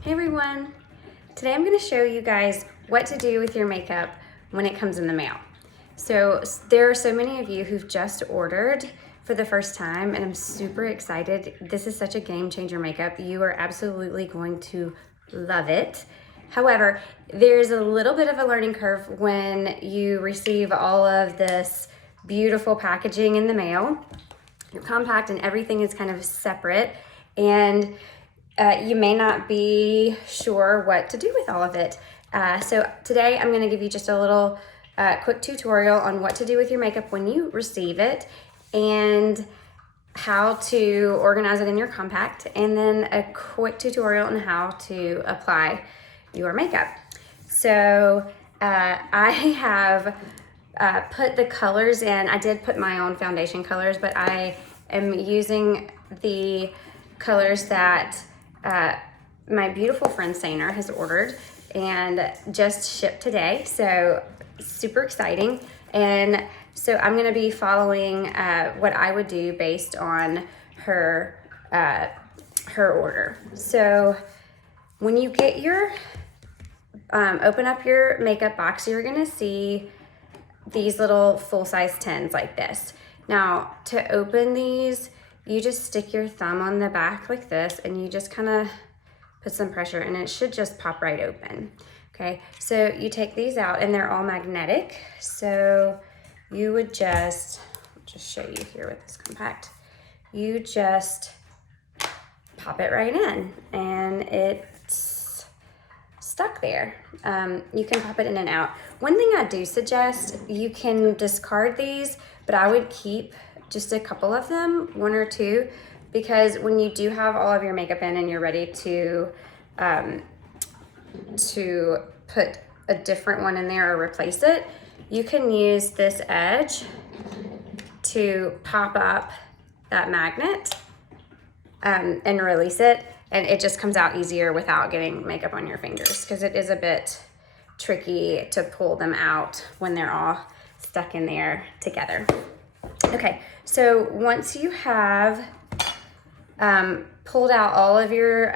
Hey everyone! Today I'm going to show you guys what to do with your makeup when it comes in the mail. So there are so many of you who've just ordered for the first time and I'm super excited. This is such a game changer makeup. You are absolutely going to love it. However, there's a little bit of a learning curve when you receive all of this beautiful packaging in the mail. Your compact and everything is kind of separate, and you may not be sure what to do with all of it. So today I'm going to give you just a little quick tutorial on what to do with your makeup when you receive it, and how to organize it in your compact, and then a quick tutorial on how to apply your makeup. So I have put the colors in. I did put my own foundation colors, but I am using the colors that my beautiful friend Sainer has ordered and just shipped today. So super exciting. And so I'm gonna be following what I would do based on her order. So when you get your, open up your makeup box, you're gonna see these little full-size tins like this. Now, to open these, you just stick your thumb on the back like this, and you just kind of put some pressure, and it should just pop right open. Okay, so you take these out, and they're all magnetic. So you would just show you here with this compact. You just pop it right in, and it's stuck there. You can pop it in and out. One thing I do suggest, you can discard these, but I would keep just a couple of them, one or two, because when you do have all of your makeup in and you're ready to put a different one in there or replace it, you can use this edge to pop up that magnet and release it, and it just comes out easier without getting makeup on your fingers, because it is a bit tricky to pull them out when they're all stuck in there together. Okay, so once you have pulled out all of your,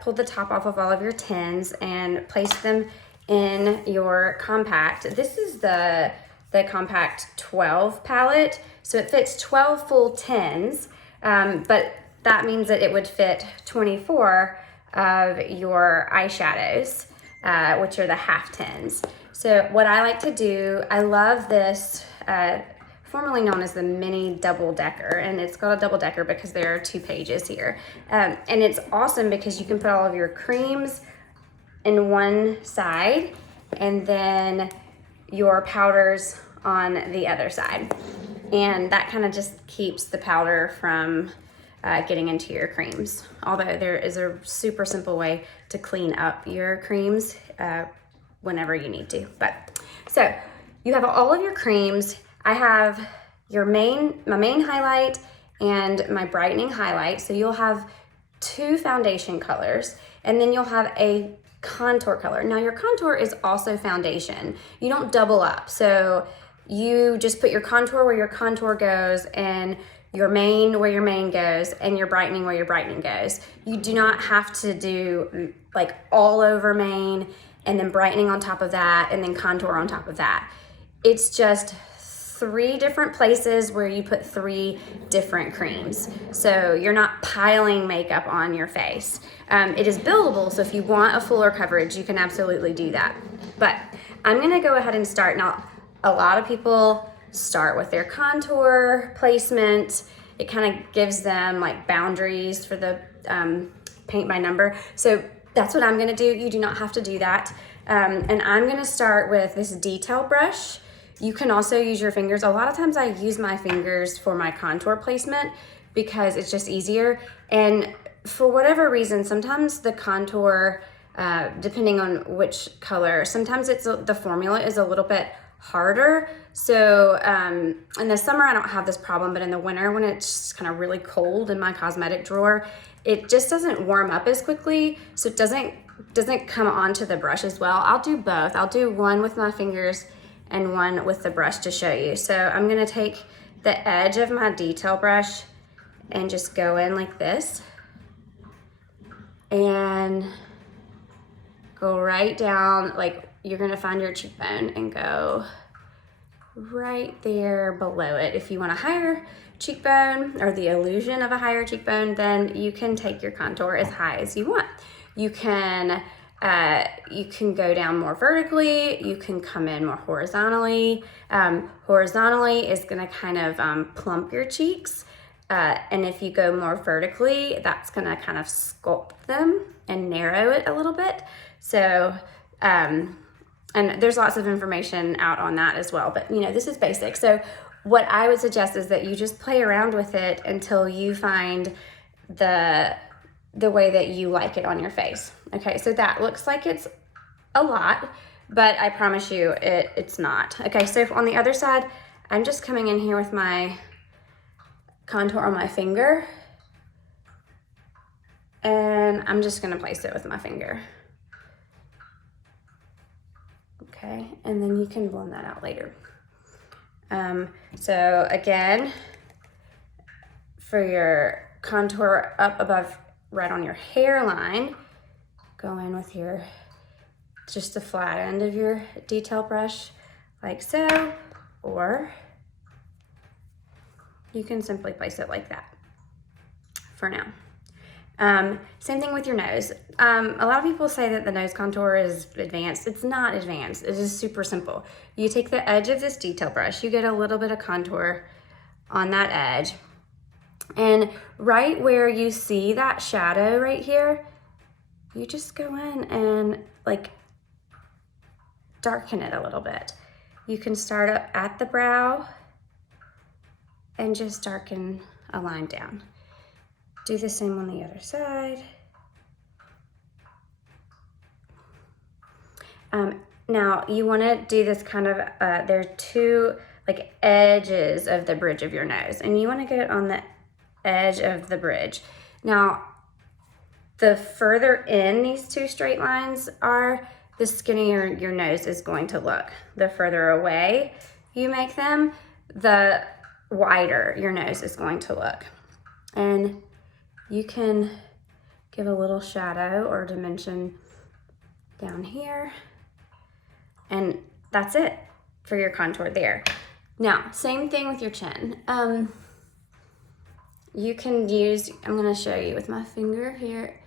pulled the top off of all of your tins and placed them in your compact. This is the Compact 12 palette, so it fits 12 full tins, but that means that it would fit 24 of your eyeshadows, which are the half tins. So what I like to do, I love this, formerly known as the mini double decker, and it's called a double decker because there are 2 pages here. And it's awesome because you can put all of your creams in one side and then your powders on the other side. And that kind of just keeps the powder from getting into your creams. Although there is a super simple way to clean up your creams whenever you need to. But so you have all of your creams. I have my main highlight and my brightening highlight. So you'll have 2 foundation colors, and then you'll have a contour color. Now your contour is also foundation. You don't double up. So you just put your contour where your contour goes, and your main where your main goes, and your brightening where your brightening goes. You do not have to do like all over main and then brightening on top of that and then contour on top of that. It's just 3 different places where you put 3 different creams. So you're not piling makeup on your face. It is buildable, so if you want a fuller coverage, you can absolutely do that. But I'm gonna go ahead and start. Now, a lot of people start with their contour placement. It kind of gives them like boundaries for the paint by number. So that's what I'm gonna do. You do not have to do that. And I'm gonna start with this detail brush. You can also use your fingers. A lot of times I use my fingers for my contour placement because it's just easier. And for whatever reason, sometimes the contour, depending on which color, sometimes the formula is a little bit harder. So in the summer I don't have this problem, but in the winter when it's just kind of really cold in my cosmetic drawer, it just doesn't warm up as quickly, so it doesn't come onto the brush as well. I'll do both. I'll do one with my fingers and one with the brush to show you. So I'm gonna take the edge of my detail brush and just go in like this, and go right down, like you're gonna find your cheekbone and go right there below it. If you want a higher cheekbone or the illusion of a higher cheekbone, then you can take your contour as high as you want. You can go down more vertically, you can come in more horizontally. Horizontally is gonna kind of plump your cheeks. And if you go more vertically, that's gonna kind of sculpt them and narrow it a little bit. So, and there's lots of information out on that as well, but you know, this is basic. So what I would suggest is that you just play around with it until you find the way that you like it on your face. Okay, so that looks like it's a lot, but I promise you it's not. Okay, so on the other side, I'm just coming in here with my contour on my finger, and I'm just gonna place it with my finger. Okay, and then you can blend that out later. So again, for your contour up above, right on your hairline, go in with just the flat end of your detail brush, like so, or you can simply place it like that for now. Same thing with your nose. A lot of people say that the nose contour is advanced. It's not advanced. It is super simple. You take the edge of this detail brush, you get a little bit of contour on that edge, and right where you see that shadow right here, you just go in and like darken it a little bit. You can start up at the brow and just darken a line down. Do the same on the other side. Now you want to do this kind of, there are two like edges of the bridge of your nose, and you want to get it on the edge of the bridge. Now, the further in these two straight lines are, the skinnier your nose is going to look. The further away you make them, the wider your nose is going to look. And you can give a little shadow or dimension down here, and that's it for your contour there. Now, same thing with your chin. You can use, I'm gonna show you with my finger here,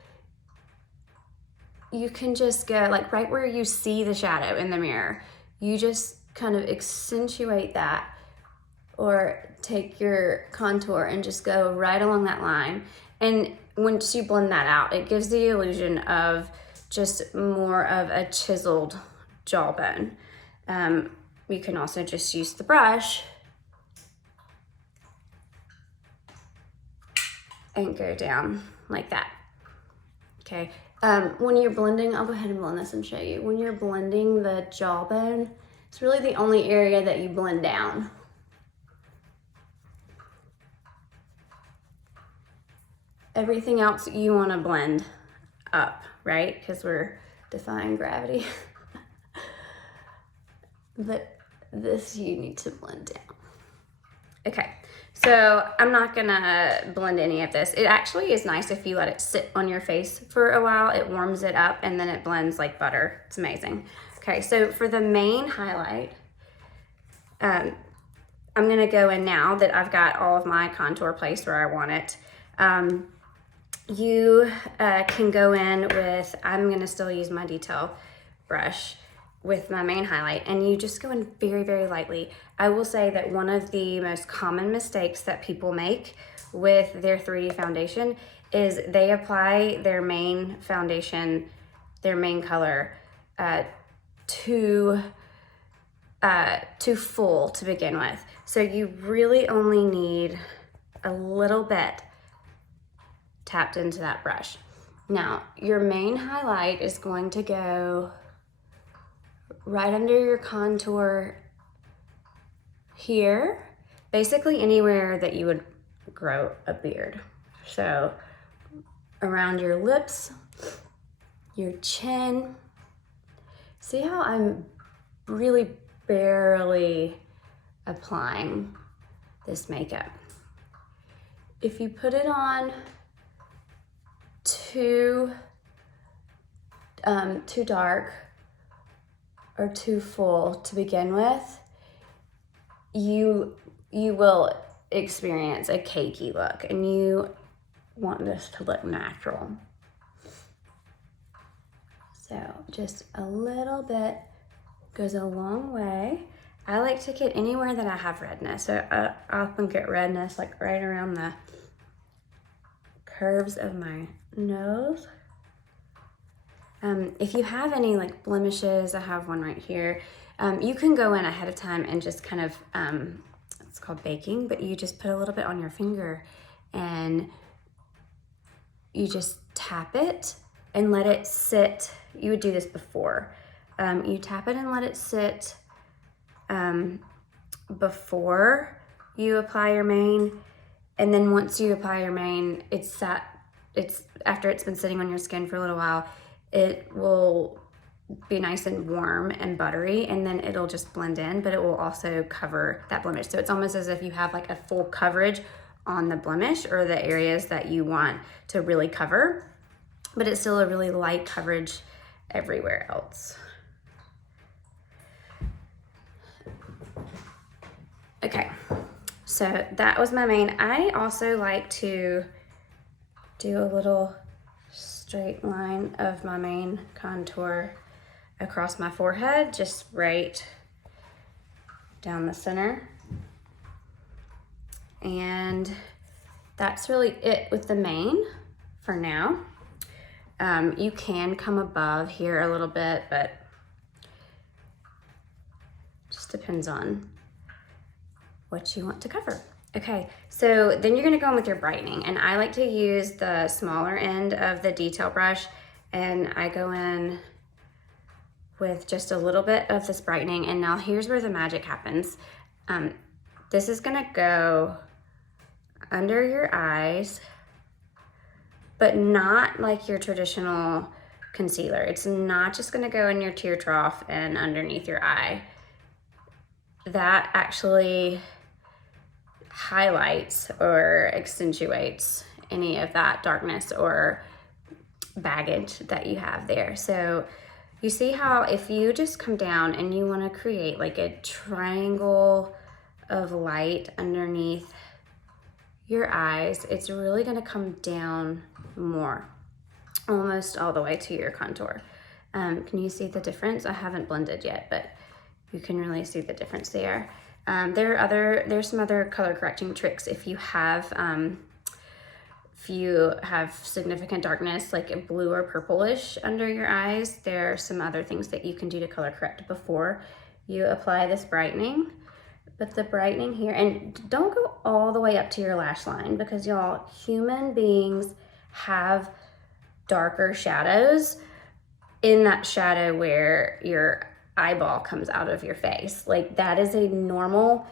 you can just go like right where you see the shadow in the mirror, you just kind of accentuate that, or take your contour and just go right along that line. And once you blend that out, it gives the illusion of just more of a chiseled jawbone. You can also just use the brush and go down like that. Okay. When you're blending, I'll go ahead and blend this and show you. When you're blending the jawbone, it's really the only area that you blend down. Everything else you want to blend up, right? Because we're defying gravity. But this you need to blend down. Okay, so I'm not gonna blend any of this. It actually is nice if you let it sit on your face for a while. It warms it up and then it blends like butter. It's amazing. Okay, so for the main highlight, I'm gonna go in now that I've got all of my contour placed where I want it. You can go in with, I'm gonna still use my detail brush with my main highlight, and you just go in very, very lightly. I will say that one of the most common mistakes that people make with their 3D foundation is they apply their main foundation, their main color, too full to begin with. So you really only need a little bit tapped into that brush. Now, your main highlight is going to go right under your contour here, basically anywhere that you would grow a beard. So around your lips, your chin. See how I'm really barely applying this makeup? If you put it on too too dark or too full to begin with, you will experience a cakey look, and you want this to look natural. So just a little bit goes a long way. I like to get anywhere that I have redness. So I often get redness like right around the curves of my nose. If you have any like blemishes, I have one right here. You can go in ahead of time and just kind of, it's called baking, but you just put a little bit on your finger and you just tap it and let it sit. You would do this before. You tap it and let it sit before you apply your mane. And then once you apply your mane, after it's been sitting on your skin for a little while, it will be nice and warm and buttery, and then it'll just blend in, but it will also cover that blemish. So it's almost as if you have like a full coverage on the blemish or the areas that you want to really cover, but it's still a really light coverage everywhere else. Okay, so that was my mane. I also like to do a little straight line of my mane contour across my forehead, just right down the center. And that's really it with the mane for now. You can come above here a little bit, but just depends on what you want to cover. Okay, so then you're gonna go in with your brightening, and I like to use the smaller end of the detail brush, and I go in with just a little bit of this brightening. And now here's where the magic happens. This is gonna go under your eyes, but not like your traditional concealer. It's not just gonna go in your tear trough and underneath your eye. That actually highlights or accentuates any of that darkness or baggage that you have there. So you see how if you just come down and you want to create like a triangle of light underneath your eyes, it's really going to come down more, almost all the way to your contour. Can you see the difference? I haven't blended yet, but you can really see the difference there. There's some other color correcting tricks if you have significant darkness, like blue or purplish under your eyes. There are some other things that you can do to color correct before you apply this brightening. But the brightening here, and don't go all the way up to your lash line, because y'all, human beings have darker shadows in that shadow where your eyeball comes out of your face. Like, that is a normal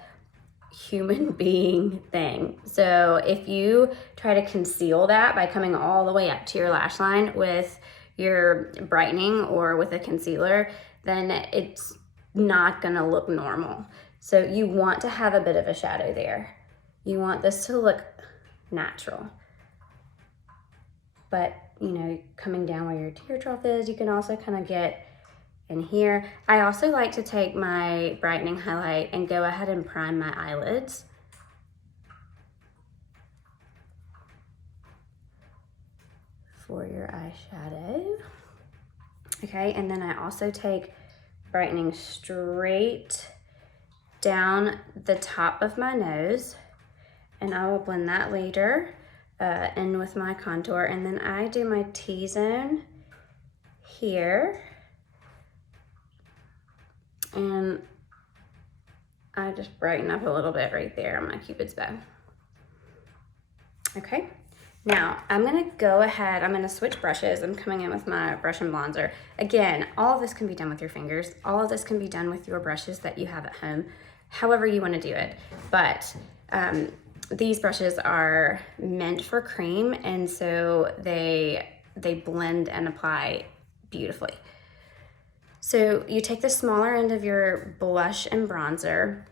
human being thing. So if you try to conceal that by coming all the way up to your lash line with your brightening or with a concealer, then it's not gonna look normal. So you want to have a bit of a shadow there. You want this to look natural. But, you know, coming down where your tear trough is, you can also kind of get in here. I also like to take my brightening highlight and go ahead and prime my eyelids. For your eyeshadow. Okay, and then I also take brightening straight down the top of my nose, and I will blend that later in with my contour. And then I do my T-zone here, and I just brighten up a little bit right there on my Cupid's bow. Okay, now I'm gonna go ahead, I'm gonna switch brushes. I'm coming in with my brush and bronzer. Again, all of this can be done with your fingers. All of this can be done with your brushes that you have at home, however you wanna do it. But these brushes are meant for cream, and so they blend and apply beautifully. So you take the smaller end of your blush and bronzer.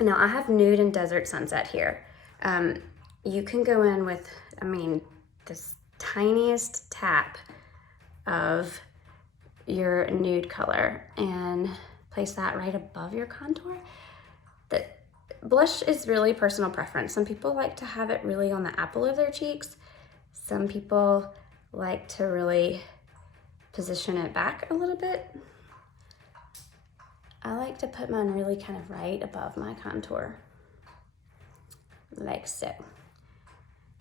Now I have Nude and Desert Sunset here. You can go in with, this tiniest tap of your nude color and place that right above your contour. The blush is really personal preference. Some people like to have it really on the apple of their cheeks. Some people like to really position it back a little bit. I like to put mine really kind of right above my contour, like so.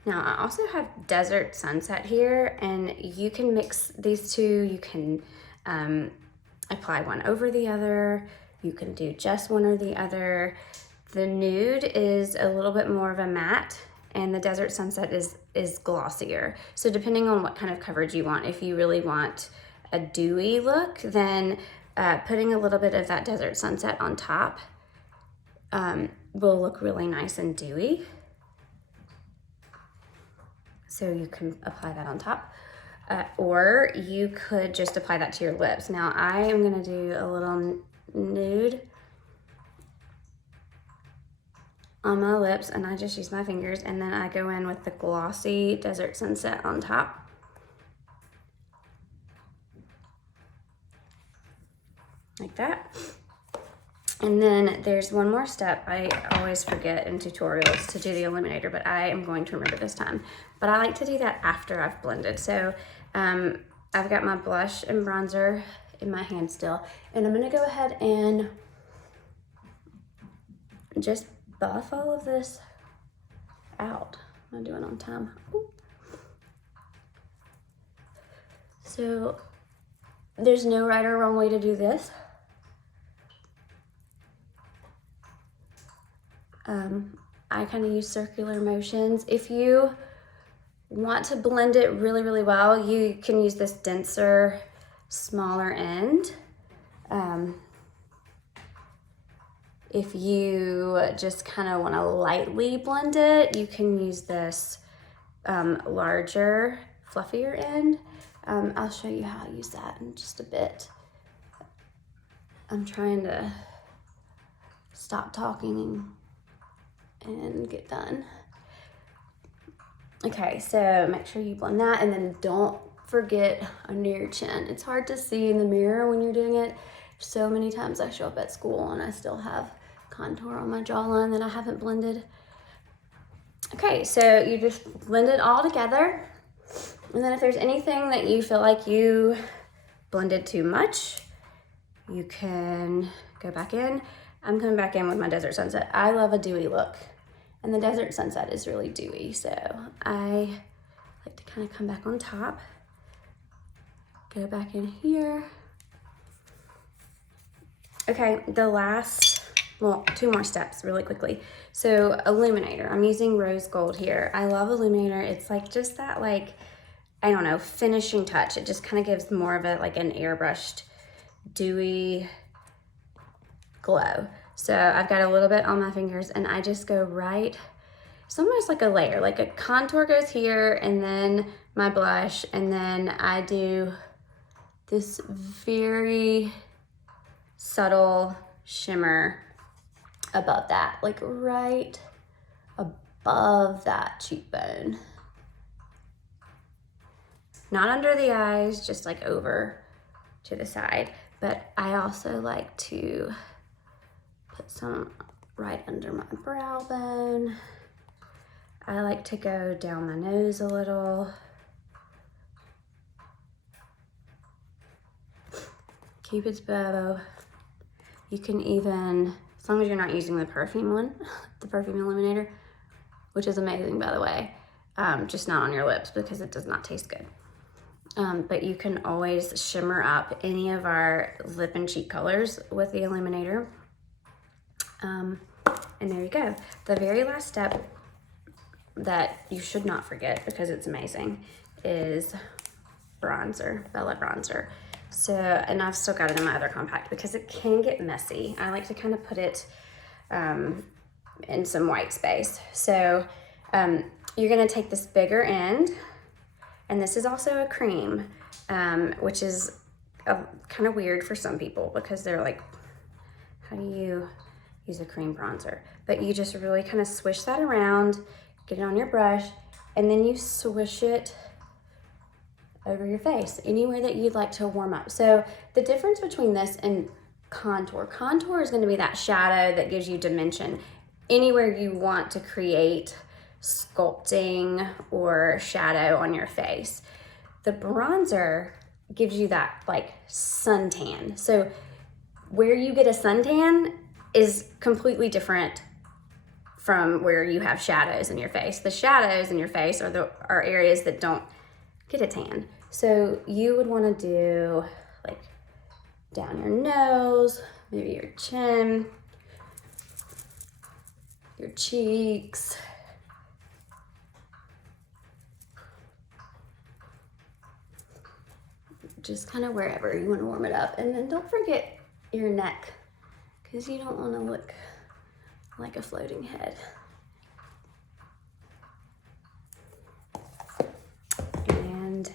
Now I also have Desert Sunset here, and you can mix these two. You can apply one over the other. You can do just one or the other. The nude is a little bit more of a matte, and the Desert Sunset is glossier. So depending on what kind of coverage you want, if you really want a dewy look, then putting a little bit of that Desert Sunset on top will look really nice and dewy. So you can apply that on top. Or you could just apply that to your lips. Now I am gonna do a little nude on my lips, and I just use my fingers, and then I go in with the glossy Desert Sunset on top. Like that. And then there's one more step. I always forget in tutorials to do the illuminator, but I am going to remember this time. But I like to do that after I've blended. So I've got my blush and bronzer in my hand still, and I'm gonna go ahead and just buff all of this out. Am I doing on time? Ooh. So there's no right or wrong way to do this. I kind of use circular motions. If you want to blend it really, really well, you can use this denser, smaller end. If you just kind of want to lightly blend it, you can use this larger, fluffier end. I'll show you how I use that in just a bit. I'm trying to stop talking and get done. Okay, so make sure you blend that, and then don't forget under your chin. It's hard to see in the mirror when you're doing it. So many times I show up at school and I still have contour on my jawline that I haven't blended. Okay, so you just blend it all together, and then if there's anything that you feel like you blended too much, you can go back in. I'm coming back in with my Desert Sunset. I love a dewy look, and the Desert Sunset is really dewy, so I like to kind of come back on top, go back in here. Okay, the last, well, two more steps really quickly. So illuminator, I'm using rose gold here. I love illuminator. It's like just that, like, I don't know, finishing touch. It just kind of gives more of a, like an airbrushed, dewy glow. So I've got a little bit on my fingers, and I just go right, it's almost like a layer, like a contour goes here, and then my blush, and then I do this very subtle shimmer above that, like right above that cheekbone. Not under the eyes, just like over to the side. But I also like to put some right under my brow bone. I like to go down my nose a little. Cupid's bow. You can even, as long as you're not using the perfume one, the perfume illuminator, which is amazing, by the way, just not on your lips because it does not taste good. But you can always shimmer up any of our lip and cheek colors with the illuminator. And there you go. The very last step that you should not forget, because it's amazing, is bronzer, Bella bronzer. So, and I've still got it in my other compact because it can get messy. I like to kind of put it in some white space. So you're gonna take this bigger end, and this is also a cream, which is kind of weird for some people because they're like, how do you use a cream bronzer? But you just really kind of swish that around, get it on your brush, and then you swish it over your face, anywhere that you'd like to warm up. So the difference between this and contour is going to be that shadow that gives you dimension. Anywhere you want to create sculpting or shadow on your face. The bronzer gives you that like suntan. So where you get a suntan is completely different from where you have shadows in your face. The shadows in your face are areas that don't get a tan. So you would want to do like down your nose, maybe your chin, your cheeks, just kind of wherever you want to warm it up. And then don't forget your neck, because you don't want to look like a floating head. And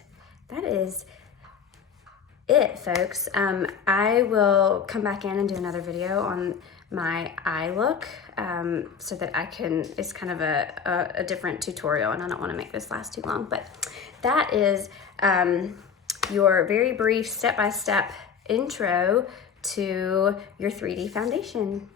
that is it, folks. I will come back in and do another video on my eye look so that I can, it's kind of a different tutorial, and I don't want to make this last too long, but that is your very brief step-by-step intro to your 3D foundation.